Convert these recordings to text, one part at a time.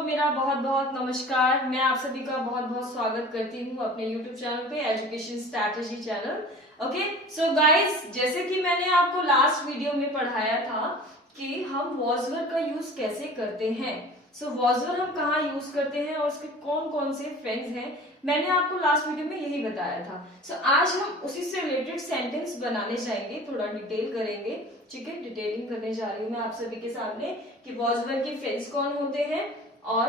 को मेरा बहुत बहुत नमस्कार। मैं आप सभी का बहुत बहुत स्वागत करती हूँ अपने YouTube चैनल पे, education strategy channel. Okay, so guys, जैसे कि मैंने आपको लास्ट वीडियो में पढ़ाया था कि हम वॉजवर का यूज कैसे करते हैं। सो वॉजवर हम कहाँ यूज करते हैं और उसके कौन कौन से फ्रेंड्स हैं, मैंने आपको लास्ट वीडियो में यही बताया था। सो आज हम उसी से रिलेटेड सेंटेंस बनाने जाएंगे, थोड़ा डिटेल करेंगे। ठीक है, डिटेलिंग करने जा रही हूँ मैं आप सभी के सामने कि वॉजवर के फ्रेंड्स कौन होते हैं और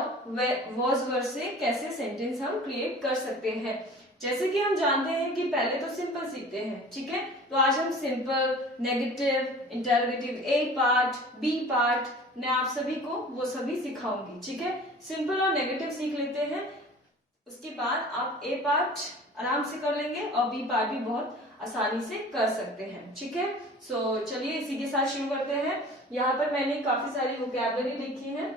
वॉजवर से कैसे सेंटेंस हम क्रिएट कर सकते हैं। जैसे कि हम जानते हैं कि पहले तो सिंपल सीखते हैं, ठीक है। तो आज हम सिंपल, नेगेटिव, इंटरोगेटिव, ए पार्ट, बी पार्ट, मैं आप सभी को वो सभी सिखाऊंगी। ठीक है, सिंपल और नेगेटिव सीख लेते हैं, उसके बाद आप ए पार्ट आराम से कर लेंगे और बी पार्ट भी बहुत आसानी से कर सकते हैं। ठीक है, सो चलिए इसी के साथ शुरू करते हैं। यहाँ पर मैंने काफी सारी वोकैबुलरी लिखी है।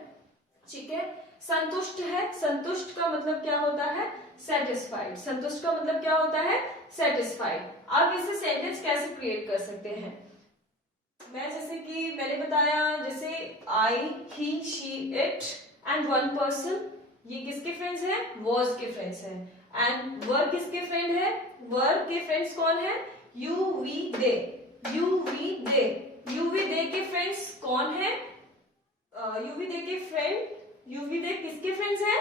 ठीक है, संतुष्ट है, संतुष्ट का मतलब क्या होता है? सेटिस्फाइड। संतुष्ट का मतलब क्या होता है? सेटिस्फाइड। आप इसे सेंटेंस कैसे क्रिएट कर सकते हैं? मैं जैसे कि मैंने बताया, जैसे I, he, she, it and one person, ये किसके फ्रेंड्स हैं? वॉज के फ्रेंड्स हैं। एंड वर किसके फ्रेंड है? वर के फ्रेंड्स कौन है? You, we, they. You, we, they. You, we, they के फ्रेंड्स कौन है? यू, वी, दे के फ्रेंड, यू, वी, दे किसके फ्रेंड्स है?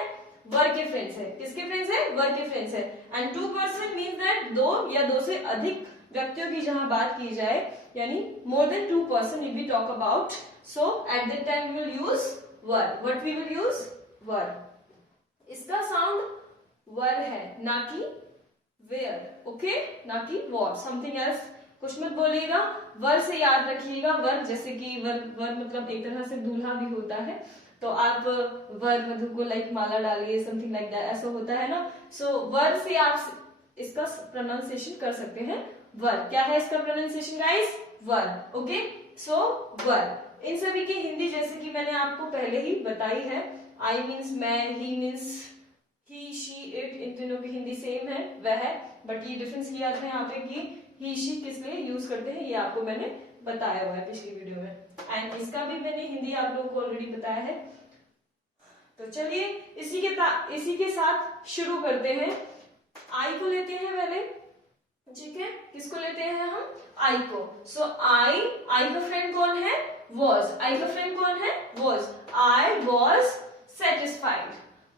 वर के फ्रेंड्स है। किसके फ्रेंड्स है? वर के फ्रेंड्स है। And two person means that दो या दो से अधिक व्यक्तियों की जहां बात की जाए, यानी more than two person will be talk about, so at that time we will use were. What we will use? Were. इसका साउंड वर है, ना कि वेयर। ओके, ना कि वॉर। समथिंग एल्स कुछ मत बोलिएगा, वर से याद रखिएगा। वर जैसे कि वर मतलब एक तरह से दूल्हा भी होता है, तो आप वर वधु को लाइक माला डालिए, समथिंग लाइक दैट, ऐसा होता है ना। सो वर से आप इसका प्रोनाउंसिएशन कर सकते हैं, वर। क्या है इसका प्रोनाउंसिएशन गाइस? वर। ओके, सो वर। इन सभी की हिंदी जैसे कि मैंने आपको पहले ही बताई है, आई मीन्स मैं, ही मीन्स ही, शी, इट, इन तीनों की हिंदी सेम है, वह है। बट ये डिफरेंस किया था यहाँ पे कि ही, शी किस लिए यूज करते हैं, ये आपको मैंने बताया हुआ है पिछली वीडियो में। एंड इसका भी मैंने हिंदी आप लोगों को ऑलरेडी बताया है। तो चलिए इसी के साथ शुरू करते हैं। आई को लेते हैं पहले। ठीक है, किसको लेते हैं हम? आई को। सो आई का फ्रेंड कौन है? वॉज। आई का फ्रेंड कौन है? Was. I was satisfied.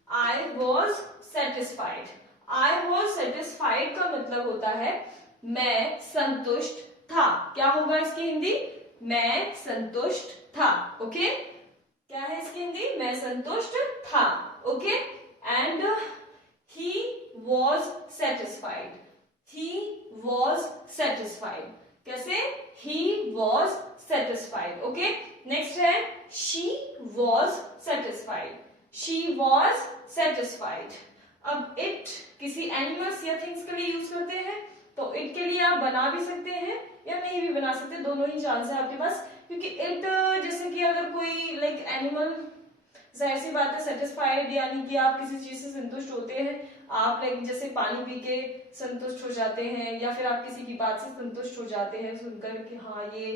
I was satisfied. I was satisfied का मतलब होता है मैं संतुष्ट था। क्या होगा इसकी हिंदी? मैं संतुष्ट था। ओके, क्या है इसकी हिंदी? मैं संतुष्ट था। Okay, and he was satisfied. He was satisfied. कैसे? He was satisfied. Okay, next है she was satisfied. She was satisfied. अब इट किसी एनिमल्स या थिंग्स के लिए यूज करते हैं, तो इट के लिए आप बना भी सकते हैं या नहीं भी बना सकते, दोनों ही चांस है आपके पास। क्योंकि इट जैसे कि अगर कोई लाइक एनिमल, जाहिर सी बात है सेटिस्फाइड यानी कि आप किसी चीज से संतुष्ट होते हैं। आप लाइक जैसे पानी पी के संतुष्ट हो जाते हैं, या फिर आप किसी की बात से संतुष्ट हो जाते हैं सुनकर कि हाँ ये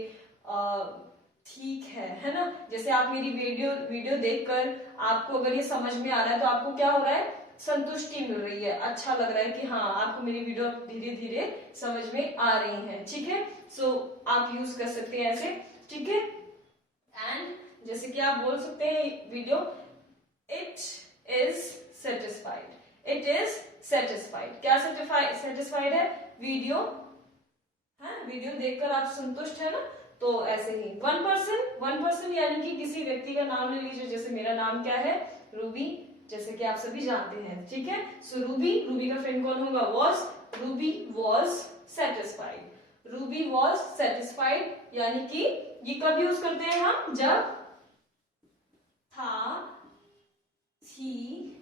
ठीक है ना। जैसे आप मेरी वीडियो देखकर आपको अगर ये समझ में आ रहा है, तो आपको क्या हो रहा है? संतुष्टि मिल रही है, अच्छा लग रहा है कि हाँ आपको मेरी वीडियो धीरे धीरे समझ में आ रही है। ठीक है, सो आप यूज कर सकते हैं ऐसे। ठीक है, एंड जैसे कि आप बोल सकते हैं video, it is satisfied. It is satisfied. क्या सेटिस्फाइड है? वीडियो है, वीडियो देखकर आप संतुष्ट है ना। तो ऐसे ही वन पर्सन यानी कि किसी व्यक्ति का नाम ले लीजिए। जैसे मेरा नाम क्या है? रूबी, जैसे कि आप सभी जानते हैं। ठीक है, सो रूबी का फ्रेंड कौन होगा? Was. Ruby was satisfied. Ruby was satisfied यानी कि ये कब यूज करते हैं हम? जब था, थी,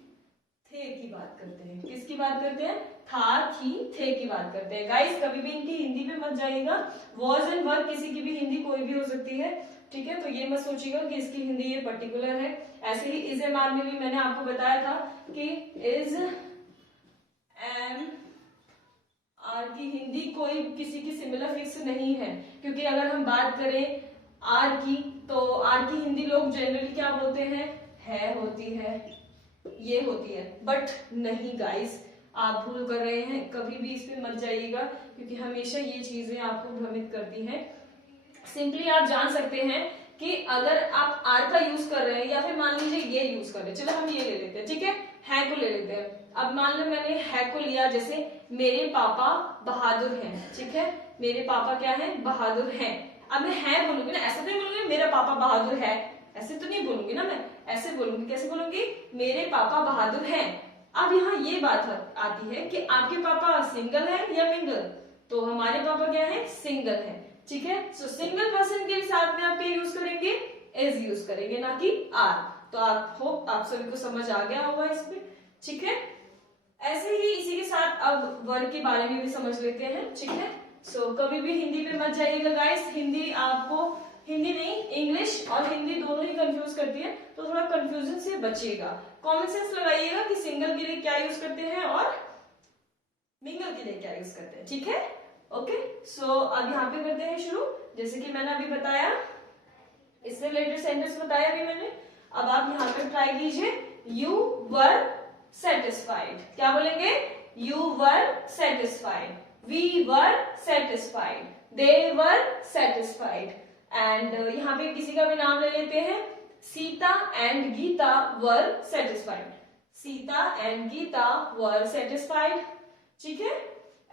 थे की बात करते हैं। किसकी बात करते हैं? था, थी, थे की बात करते हैं। गाइस कभी भी इनकी हिंदी में मत जाइएगा। वॉज एंड वर किसी की भी हिंदी कोई भी हो सकती है। ठीक है, तो ये मत सोचिएगा कि इसकी हिंदी ये पर्टिकुलर है। ऐसे ही इज एम आर में भी मैंने आपको बताया था कि इज एम आर की हिंदी कोई किसी की सिमिलर फिक्स नहीं है। क्योंकि अगर हम बात करें आर की, तो आर की हिंदी लोग जनरली क्या बोलते हैं? है होती है, ये होती है, बट नहीं गाइस, आप भूल कर रहे हैं, कभी भी इस पे मत जाइएगा क्योंकि हमेशा ये चीजें आपको भ्रमित करती हैं। सिंपली आप जान सकते हैं कि अगर आप आर का यूज कर रहे हैं या फिर मान लीजिए ये यूज कर रहे हैं, चलो हम ये ले लेते हैं, ठीक है को ले लेते हैं। अब मान लो मैंने है को लिया, जैसे मेरे पापा बहादुर हैं, ठीक है, मेरे पापा क्या है, बहादुर हैं। अब मैं है बोलूंगी ना, ऐसे तो नहीं बोलूंगी मेरा पापा बहादुर है, ऐसे तो नहीं बोलूंगी ना, मैं ऐसे बोलूंगी, कैसे बोलूंगी, मेरे पापा बहादुर हैं। अब यहाँ ये बात आती है कि आपके पापा सिंगल है या मिंगल, तो हमारे पापा क्या है, सिंगल है, ठीक है। सो सिंगल पर्सन के साथ में आप क्या यूज करेंगे, इज यूज करेंगे, ना कि आर। तो आप सभी को समझ आ गया होगा इस पे, ठीक है। ऐसे ही इसी के साथ अब वर्ड के बारे में भी समझ लेते हैं, ठीक है। सो कभी भी हिंदी पे मत जाइएगा गाइस, हिंदी आपको, हिंदी नहीं इंग्लिश और हिंदी दोनों ही कंफ्यूज करती है, तो थोड़ा कंफ्यूजन से बचिएगा। कॉमन सेंस लगाइएगा कि सिंगल के लिए क्या यूज करते हैं और मिंगल के लिए क्या यूज करते हैं, ठीक है। ओके, सो अब यहाँ पे करते हैं शुरू। जैसे कि मैंने अभी बताया, इससे रिलेटेड सेंटेंस बताया भी मैंने। अब आप यहाँ पे ट्राई कीजिए, यू वर सेटिस्फाइड, क्या बोलेंगे, you were satisfied, we were satisfied, they were satisfied. And यहाँ पे किसी का भी नाम ले लेते हैं, Sita and Gita were satisfied, Sita and Gita were satisfied, ठीक है,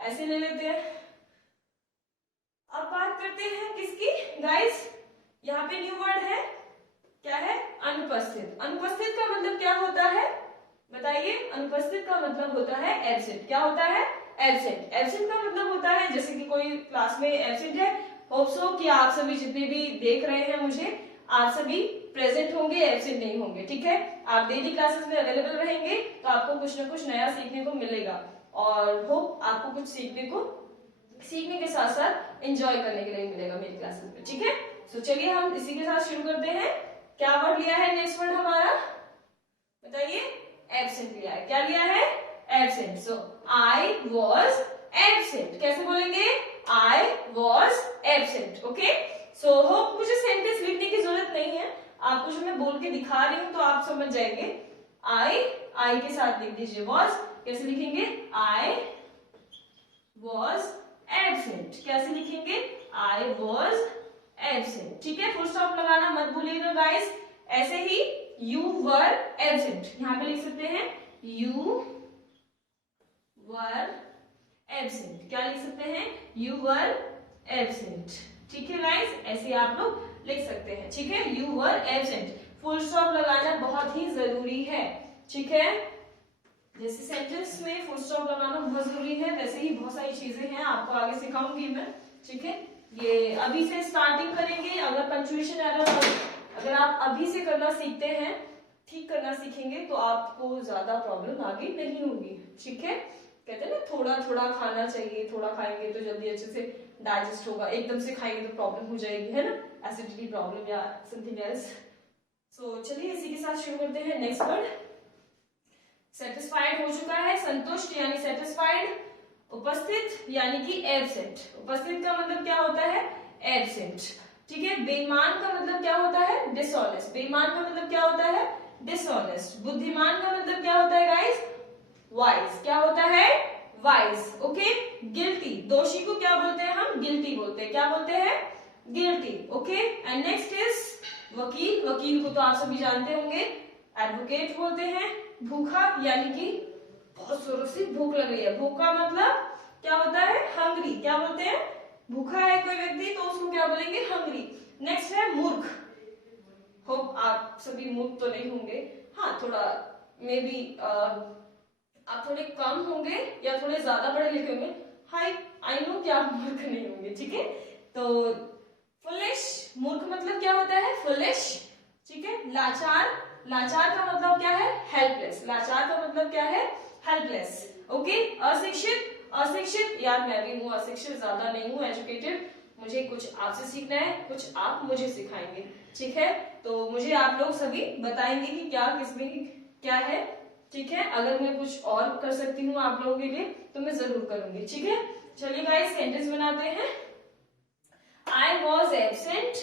ऐसे ले लेते हैं। अब बात करते हैं किसकी गाइस, यहाँ पे न्यू वर्ड है, क्या है, अनुपस्थित। अनुपस्थित का मतलब क्या होता है बताइए, अनुपस्थित का मतलब होता है एब्सेंट। क्या होता है, एब्सेंट। एब्सेंट का मतलब होता है, जैसे कि कोई क्लास में एब्सेंट है, होप सो कि आप सभी जितने भी देख रहे हैं मुझे, आप सभी प्रेजेंट होंगे, एब्सेंट नहीं होंगे, ठीक है। आप डेली क्लासेस में अवेलेबल रहेंगे तो आपको कुछ ना कुछ नया सीखने को मिलेगा, और होप आपको कुछ सीखने के साथ साथ एंजॉय करने के लिए मिलेगा मेरी क्लासेस में, ठीक है। सो चलिए हम इसी के साथ शुरू करते हैं। क्या वर्ड लिया है नेक्स्ट वर्ड हमारा, बताइए, एब्सेंट लिया है। क्या लिया है, absent. So I was absent, कैसे बोलेंगे, I was absent, okay. So hope मुझे सेंटेंस लिखने की जरूरत नहीं है, आपको जो मैं बोल के दिखा रही हूं तो आप समझ जाएंगे। आई के साथ लिख दीजिए वॉज, कैसे लिखेंगे, आई वॉज एब्सेंट, कैसे लिखेंगे, आई वॉज एब्सेंट, ठीक है। फुल स्टॉप लगाना मत भूलिएगा गाइस। ऐसे ही यू वर एब्सेंट, यहाँ पे लिख सकते हैं, यू वर एब्सेंट, क्या लिख सकते हैं, यू वर एब्सेंट, ठीक है गाइस, ऐसे आप लोग लिख सकते हैं, ठीक है। You were absent, full stop लगाना बहुत ही जरूरी है, ठीक है। जैसे सेंटेंस में फुल स्टॉप लगाना बहुत जरूरी है, वैसे ही बहुत सारी चीजें हैं आपको आगे सिखाऊंगी मैं, ठीक है। ये अभी से स्टार्टिंग करेंगे, अगर पंक्चुएशन एरर हो, अगर आप अभी से करना सीखते हैं, ठीक करना सीखेंगे, तो आपको ज्यादा प्रॉब्लम आगे नहीं होगी, ठीक है। कहते हैं ना, थोड़ा थोड़ा खाना चाहिए, थोड़ा खाएंगे तो जल्दी अच्छे से डाइजेस्ट होगा, एकदम से खाएंगे तो प्रॉब्लम हो जाएगी, है ना, एसिडिटी प्रॉब्लम या समथिंग एल्स। सो चलिए इसी के साथ शुरू करते हैं। नेक्स्ट वर्ड, सेटिस्फाइड हो चुका है, संतुष्ट यानी सेटिस्फाइड, उपस्थित यानी कि एब्सेंट। उपस्थित का मतलब क्या होता है, एब्सेंट, ठीक है। बेईमान का मतलब क्या होता है, डिसऑनेस्ट। बेईमान का मतलब क्या होता है, डिसऑनेस्ट। बुद्धिमान का मतलब क्या होता है गाइस, वाइज। क्या होता है, वाइज, ओके। गिल्टी, दोषी को क्या बोलते हैं हम, गिल्टी बोलते हैं, क्या बोलते हैं, guilty, okay. And next is वकील। वकील को तो आप सभी जानते होंगे, एडवोकेट बोलते हैं। भूखा यानी कि बहुत जोरों से भूख लग रही है, भूखा मतलब क्या होता है, हंग्री। क्या बोलते हैं, भूखा है कोई व्यक्ति तो उसको क्या बोलेंगे, हंग्री। नेक्स्ट है मूर्ख। होप आप सभी मूर्ख तो नहीं होंगे, हाँ थोड़ा मे बी आप थोड़े कम होंगे या थोड़े ज्यादा पढ़े लिखे होंगे, हाई आई नो कि आप मूर्ख नहीं होंगे, ठीक है। तो फुलिश, मूर्ख मतलब क्या होता है, फुलिश, ठीक है। लाचार, लाचार का मतलब क्या है, हेल्पलेस। लाचार का मतलब क्या है, हेल्पलेस, ओके। अशिक्षित, अशिक्षित यार मैं भी हूँ अशिक्षित, ज्यादा नहीं हूँ एजुकेटेड, मुझे कुछ आपसे सीखना है, कुछ आप मुझे सिखाएंगे, ठीक है। तो मुझे आप लोग सभी बताएंगे कि क्या किसमें क्या है, ठीक है। अगर मैं कुछ और कर सकती हूँ आप लोगों के लिए तो मैं जरूर करूंगी, ठीक है। चलिए गाइस सेंटेंस बनाते हैं। I was absent,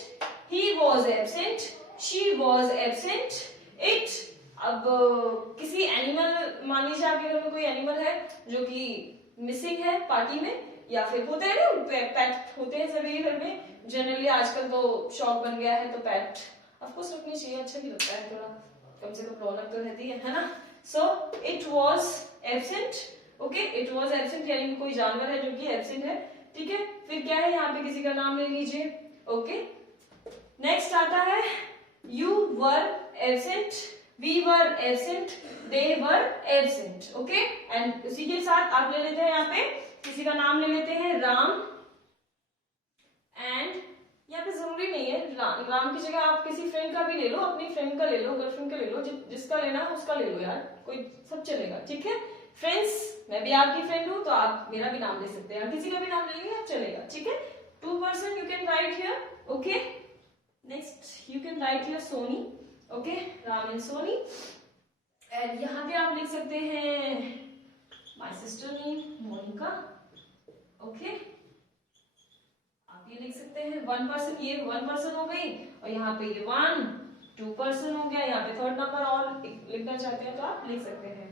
he was absent, she was absent, it, अब किसी एनिमल, मान लीजिए आपके घर में कोई एनिमल है जो कि मिसिंग है पार्टी में, या फिर होते हैं ना पेट होते हैं सभी के घर में जनरली, आजकल तो शौक बन गया है, तो पेट ऑफकोर्स रखनी चाहिए, अच्छा भी लगता है थोड़ा, कम से कम रौनक तो रहती है ना। So it was absent, okay, it was absent यानी कोई जानवर है जो कि एब्सेंट है, ठीक है। फिर क्या है, यहाँ पे किसी का नाम ले लीजिए, ओके। नेक्स्ट आता है you were absent, we were absent, they were absent, okay. And उसी के साथ आप ले लेते हैं, यहाँ पे किसी का नाम ले लेते हैं राम, एंड यहाँ पे जरूरी नहीं है राम की जगह आप किसी फ्रेंड का भी ले लो, अपनी फ्रेंड का ले लो, गर्लफ्रेंड का ले लो, जिसका लेना है उसका ले लो यार, कोई सब चलेगा, ठीक है। फ्रेंड्स, मैं भी आपकी फ्रेंड हूं तो आप मेरा भी नाम ले सकते हैं, किसी का भी नाम ले लेंगे आप, चलेगा, ठीक है। 2 person you can write here, okay. Next you can write here Sony, okay, Ram and Sony, and यहाँ पे आप लिख सकते हैं my sister name Monica, okay। आप ये लिख सकते हैं 1 person, ये 1 person हो गई, और यहाँ पे ये 1 2 person हो गया, यहाँ पे थर्ड नंबर और लिखना चाहते हैं तो आप लिख सकते हैं,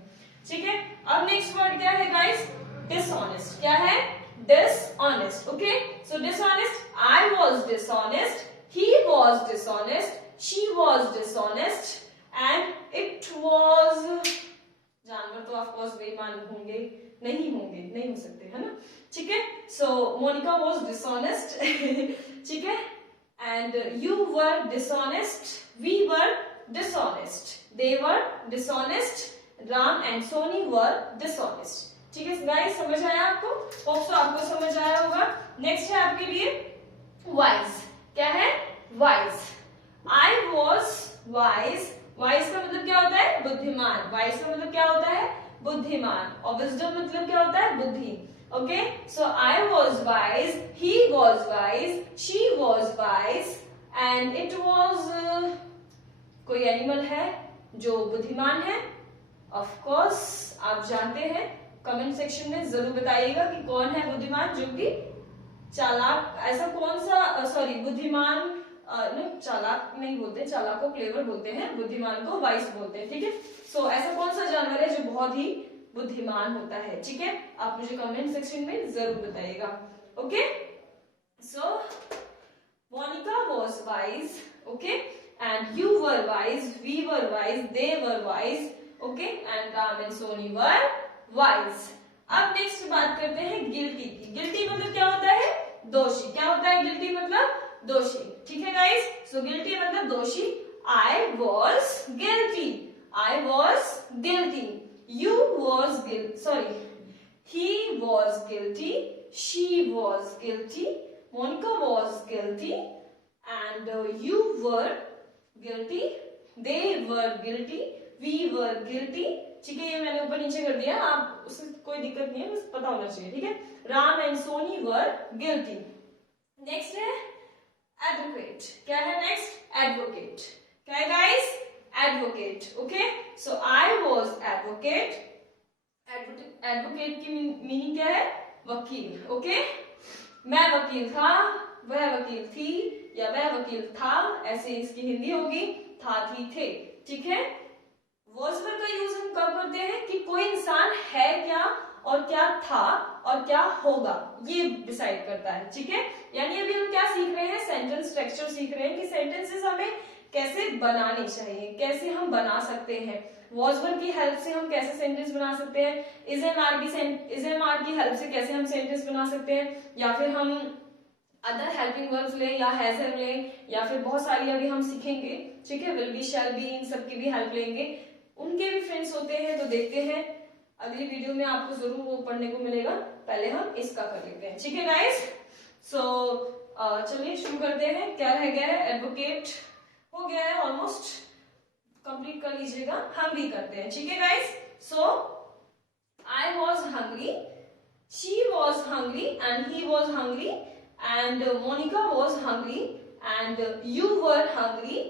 ठीक है। अब नेक्स्ट वर्ड क्या है गाइस, डिसऑनेस्ट, क्या है, dishonest, okay. So dishonest, I was dishonest, he was dishonest, she was dishonest, and it was, जानवर तो ऑफ कोर्स बेईमान होंगे, नहीं हो सकते, है ना, ठीक है। सो मोनिका वाज डिसऑनेस्ट, ठीक है, and you were dishonest, we were dishonest, they were dishonest, Ram and Soni were dishonest, ठीक है गाइस, समझ आया आपको, होप सो आपको समझ आया होगा। नेक्स्ट है आपके लिए वाइज, क्या है, wise, I was wise, wise का मतलब क्या होता है, बुद्धिमान, वाइज का मतलब क्या होता है, बुद्धिमान, और विजडम मतलब क्या होता है, बुद्धि, okay. So I was wise, he was wise, she was wise, and it was, कोई एनिमल है जो बुद्धिमान है, ऑफ कोर्स आप जानते हैं, कमेंट सेक्शन में जरूर बताइएगा कि कौन है बुद्धिमान, जो कि चालाक, ऐसा कौन सा, सॉरी बुद्धिमान चालाक नहीं बोलते, चालाक को क्लेवर बोलते हैं, बुद्धिमान को वाइस बोलते हैं, ठीक है। सो ऐसा कौन सा जानवर है जो बहुत ही बुद्धिमान होता है, ठीक है, आप मुझे कमेंट सेक्शन में जरूर बताइएगा, okay. So Monica was wise, okay, and you were wise, we were wise, they were wise, okay, and Ram and Soni were wise. अब नेक्स्ट बात करते हैं गिल्टी की। गिल्टी मतलब क्या होता है, दोषी, क्या होता है गिल्टी मतलब, दोषी, ठीक है गाइस। सो गिल्टी मतलब दोषी, I was guilty, I was guilty, you was guilty, sorry, he was guilty, she was guilty, Monica was guilty, and you were guilty, they were guilty, we were guilty, ठीक है। ये मैंने ऊपर नीचे कर दिया, आप उससे कोई दिक्कत नहीं है, बस पता होना चाहिए, ठीक है। Ram and Soni were guilty. Next है एडवोकेट, क्या है नेक्स्ट, एडवोकेट, क्या है guys, advocate, okay. So I was advocate, advocate की मीनिंग क्या है, वकील, ओके। मैं वकील था, वह वकील थी, या वह वकील था, ऐसे इसकी हिंदी होगी, था, थी, थे, ठीक है। वॉज वर्ड का यूज हम कब करते हैं कि कोई इंसान है क्या और क्या था और क्या होगा, ये डिसाइड करता है, ठीक है। यानी अभी हम क्या सीख रहे हैं, सेंटेंस स्ट्रक्चर सीख रहे हैं कि सेंटेंसेस हमें कैसे बनाने चाहिए, कैसे हम बना सकते हैं, वॉज वर्ड की हेल्प से हम कैसे सेंटेंस बना सकते हैं, इज एम आर की हेल्प से कैसे हम सेंटेंस बना सकते हैं, या फिर हम अदर हेल्पिंग वर्ब्स लें या हैज हैव लें, या फिर बहुत सारी अभी हम सीखेंगे, ठीक है, विल बी, शैल बी, इन सब की भी हेल्प लेंगे, उनके भी फ्रेंड्स होते हैं, तो देखते हैं अगली वीडियो में आपको जरूर वो पढ़ने को मिलेगा, पहले हम इसका कर लेते हैं, ठीक है गाइस। सो चलिए शुरू करते हैं, क्या रह गया है, एडवोकेट हो गया है, ऑलमोस्ट कंप्लीट कर लीजिएगा, हंग्री करते हैं, ठीक है guys. So I was hungry, she was hungry, and he was hungry, and Monica was hungry, and you were hungry,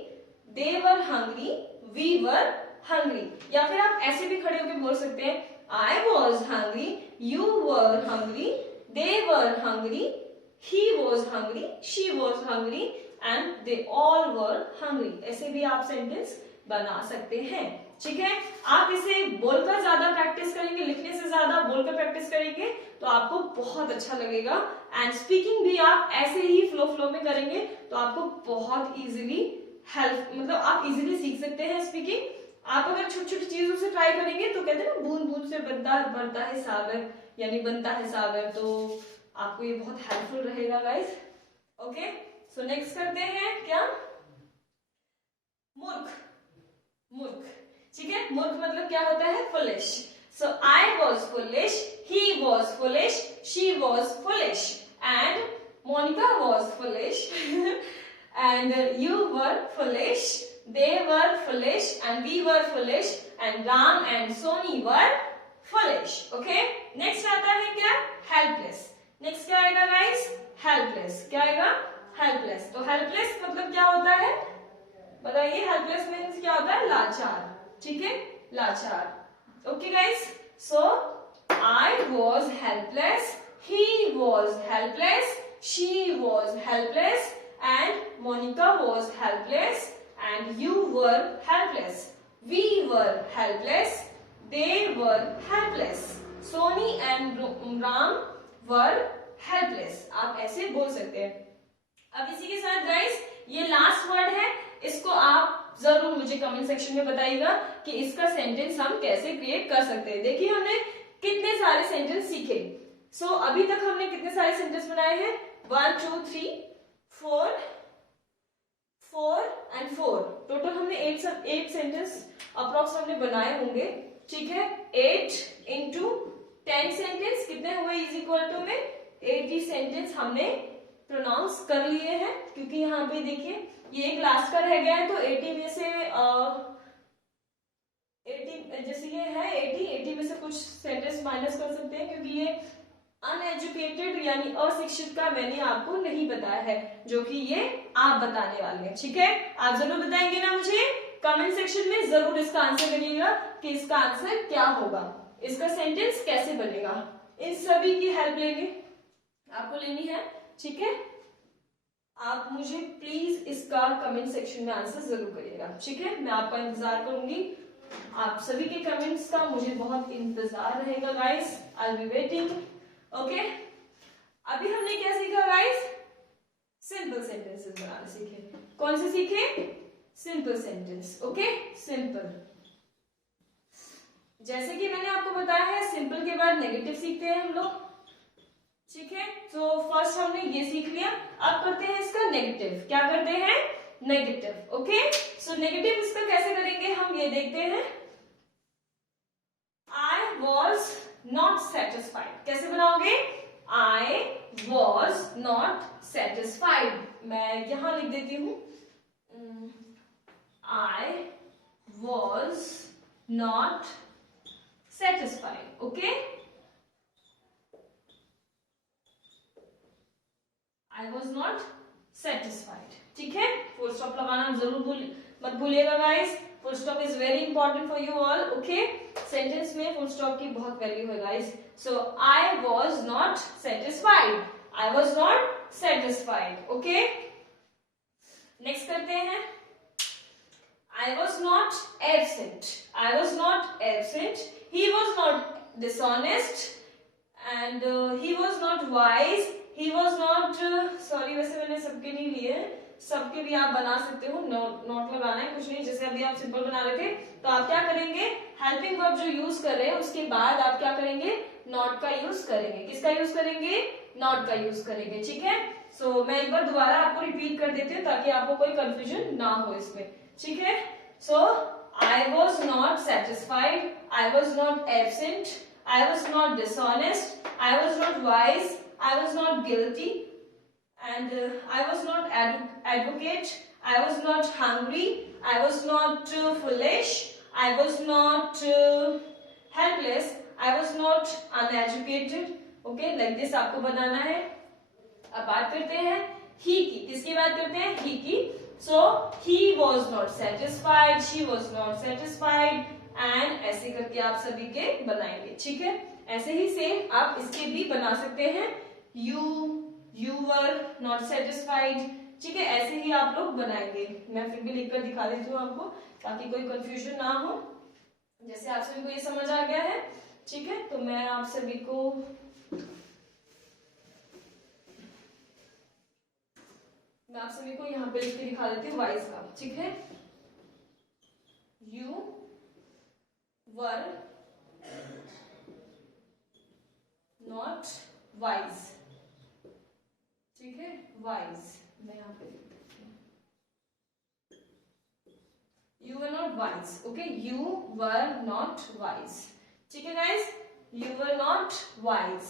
they were hungry, we were hungry. या फिर आप ऐसे भी खड़े होकर बोल सकते हैं, I was hungry, you were hungry, they were hungry, he was hungry, she was hungry, and they all were hungry. ऐसे भी आप सेंटेंस बना सकते हैं। ठीक है, आप इसे बोलकर ज्यादा प्रैक्टिस करेंगे, लिखने से ज्यादा बोलकर प्रैक्टिस करेंगे तो आपको बहुत अच्छा लगेगा। एंड स्पीकिंग भी आप ऐसे ही फ्लो में करेंगे तो आपको बहुत इजीली हेल्प, मतलब आप इजीली सीख सकते हैं स्पीकिंग। आप अगर छोटी छोटी चीजों से ट्राई करेंगे तो कहते हैं ना बूंद बूंद से बढ़ता है सागर, यानी बनता है सागर, तो आपको ये बहुत हेल्पफुल रहेगा गाइस। ओके, सो नेक्स्ट करते हैं क्या, मूर्ख। मूर्ख, ठीक है, मूर्ख मतलब क्या होता है, foolish. So I was foolish, he was foolish, she was foolish, and Monica was foolish, and you were foolish, they were foolish, and we were foolish, and Ram and Soni were foolish. Okay, next आता है क्या, helpless. next क्या आएगा guys, helpless. क्या आएगा, helpless. तो helpless मतलब क्या होता है बताइए, helpless means क्या होता है, लाचार। ठीक है, लाचार। Okay guys, so I was helpless, he was helpless, she was helpless, and Monica was helpless, and you were helpless, we were helpless, they were helpless, Soni and Ram were helpless। आप ऐसे बोल सकते हैं। अब इसी के साथ guys ये लास्ट वर्ड है, इसको आप जरूर मुझे कमेंट सेक्शन में बताइएगा कि इसका सेंटेंस हम कैसे क्रिएट कर सकते हैं। देखिए हमने कितने सारे सेंटेंस सीखे। सो अभी तक हमने कितने सारे सेंटेंस बनाए हैं, 1 2 3 4 एंड 4, टोटल हमने 8 सेंटेंस अप्रोक्स हमने बनाए होंगे। ठीक है, 8 इंटू 10 सेंटेंस कितने हुए, इज इक्वल टू में 80 सेंटेंस हमने प्रोनाउंस कर लिए हैं। क्योंकि यहाँ पे देखिए ये एक लास्ट का रह गया है, तो 80 में से 80 जैसे ये है 80 में से कुछ सेंटेंस माइनस कर सकते हैं, क्योंकि ये अनएजुकेटेड यानी अशिक्षित का मैंने आपको नहीं बताया है, जो कि ये आप बताने वाले हैं। ठीक है, आप जरूर बताएंगे ना मुझे कमेंट सेक्शन में, जरूर इसका आंसर करिएगा कि इसका आंसर क्या होगा, इसका सेंटेंस कैसे बनेगा। इन सभी की हेल्प आपको लेनी है। ठीक है, आप मुझे प्लीज इसका कमेंट सेक्शन में आंसर जरूर करिएगा। ठीक है, मैं आपका इंतजार करूंगी, आप सभी के कमेंट्स का मुझे बहुत इंतजार रहेगा guys, I will be waiting. Okay, अभी हमने क्या सीखा गाइस, सिंपल सेंटेंसेस बनाना सीखे। कौन से सीखे, सिंपल सेंटेंस। ओके, सिंपल, जैसे कि मैंने आपको बताया है सिंपल के बाद नेगेटिव सीखते हैं हम लोग। ठीक है, तो फर्स्ट हमने ये सीख लिया, अब करते हैं इसका नेगेटिव। क्या करते हैं, नेगेटिव। ओके, सो नेगेटिव इसका कैसे करेंगे हम ये देखते हैं। I was not satisfied, कैसे बनाओगे, I was not satisfied। मैं यहां लिख देती हूं, I was not satisfied। Okay, I was not satisfied। ठीक है, फुल स्टॉप लगाना जरूर मत भूलिएगा guys, full stop is very important for you all. Okay, sentence में फुल स्टॉप की बहुत वैल्यू है guys. So I was not satisfied, I was not satisfied. Okay, next करते हैं, आई was not absent, I was not absent, he was not dishonest, and he was not wise, he was not, sorry वैसे मैंने सबके नहीं लिए, सबके भी आप बना सकते हो, नोट लगाना है, कुछ नहीं। जैसे अभी आप सिंपल बना रहे थे तो आप क्या करेंगे, हेल्पिंग वर्ब जो यूज कर रहे हैं उसके बाद आप क्या करेंगे, नॉट का यूज करेंगे। किसका यूज करेंगे, नॉट का यूज करेंगे। ठीक है, सो मैं एक बार दोबारा आपको रिपीट कर देती हूँ ताकि आपको कोई कंफ्यूजन ना हो इसमें। ठीक है, so I was not satisfied, I was not absent, I was not dishonest, I was not wise, I was not guilty, and I was not advocate, I was not hungry, I was not foolish, I was not helpless, I was not uneducated। Okay, like this आपको बनाना है। अब बात करते हैं he की, किसकी बात करते हैं, he की। So he was not satisfied, she was not satisfied, and ऐसे करके आप सभी के बनाएंगे। ठीक है, ऐसे ही सेम आप इसके भी बना सकते हैं। You were not satisfied, ठीक है, ऐसे ही आप लोग बनाएंगे। मैं फिर भी लिखकर दिखा देती हूँ आपको ताकि कोई कंफ्यूजन ना हो। जैसे आप सभी को ये समझ आ गया है, ठीक है, तो मैं आप सभी को यहाँ पे लिख के दिखा देती हूँ वाइज का, ठीक है। यू वर नॉट वाइज, ठीक है, वाइज मैं यहाँ पे लिख देती हूँ, you were not wise, okay, you were not wise, ठीक है guys, you were not wise,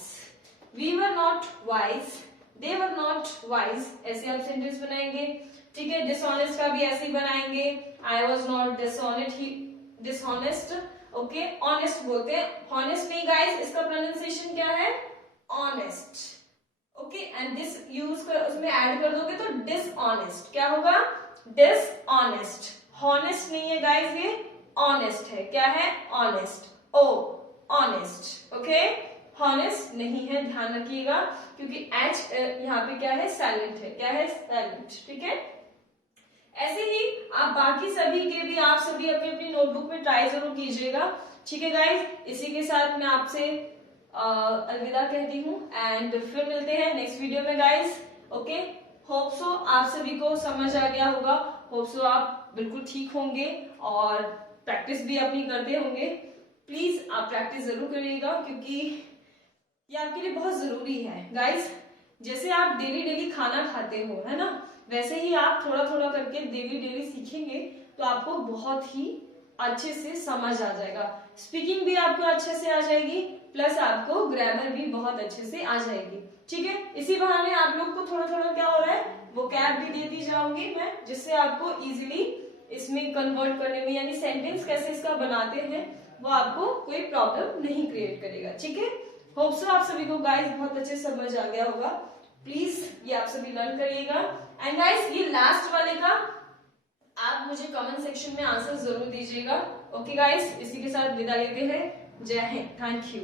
we were not wise, they were not wise, ऐसे आप सेंटेंस बनाएंगे, ठीक है। डिसऑनेस्ट का भी ऐसे ही बनाएंगे, आई was not dishonest, okay, honest बोलते हैं, हॉनेस्ट नहीं गाइस, इसका प्रोनाउंसिएशन क्या है, honest, okay, and this use कर उसमें ऐड कर दोगे तो डिसऑनेस्ट, क्या होगा, डिसऑनेस्ट, हॉनेस्ट नहीं है गाइस, ये ऑनेस्ट है, क्या है, ऑनेस्ट, ओ ऑनेस्ट, ओके, हॉनेस्ट नहीं है, ध्यान रखिएगा, क्योंकि एच यहाँ पे क्या है, साइलेंट है, क्या है, साइलेंट, ठीक है। ऐसे ही आप बाकी सभी के भी आप सभी अपनी अपनी नोटबुक में ट्राई जरूर कीजिएगा, ठीक है गाइस। इसी के साथ मैं आपसे अलविदा कहती हूँ एंड फिर मिलते हैं नेक्स्ट वीडियो में गाइस, ओके। होप सो आप सभी को समझ आ गया होगा, होप सो आप बिल्कुल ठीक होंगे और प्रैक्टिस भी अपनी करते होंगे। प्लीज आप प्रैक्टिस जरूर करिएगा क्योंकि ये आपके लिए बहुत जरूरी है गाइस। जैसे आप डेली डेली खाना खाते हो, है ना, वैसे ही आप थोड़ा थोड़ा करके डेली डेली सीखेंगे तो आपको बहुत ही अच्छे से समझ आ जाएगा, स्पीकिंग भी आपको अच्छे से आ जाएगी, प्लस आपको ग्रामर भी बहुत अच्छे से आ जाएगी, ठीक है। इसी बहाने आप लोग को थोड़ा थोड़ा क्या हो रहा है, वोकैब भी देती जाऊंगी मैं, जिससे आपको इजीली इसमें कन्वर्ट करने में, यानी सेंटेंस कैसे इसका बनाते हैं वो आपको कोई प्रॉब्लम नहीं क्रिएट करेगा, ठीक है। होप सो आप सभी को गाइस बहुत अच्छे समझ आ गया होगा, प्लीज ये आप सभी लर्न करिएगा। एंड गाइस ये लास्ट वाले का आप मुझे कमेंट सेक्शन में आंसर जरूर दीजिएगा, ओके गाइस। इसी के साथ विदा लेते हैं, जय हिंद, थैंक यू।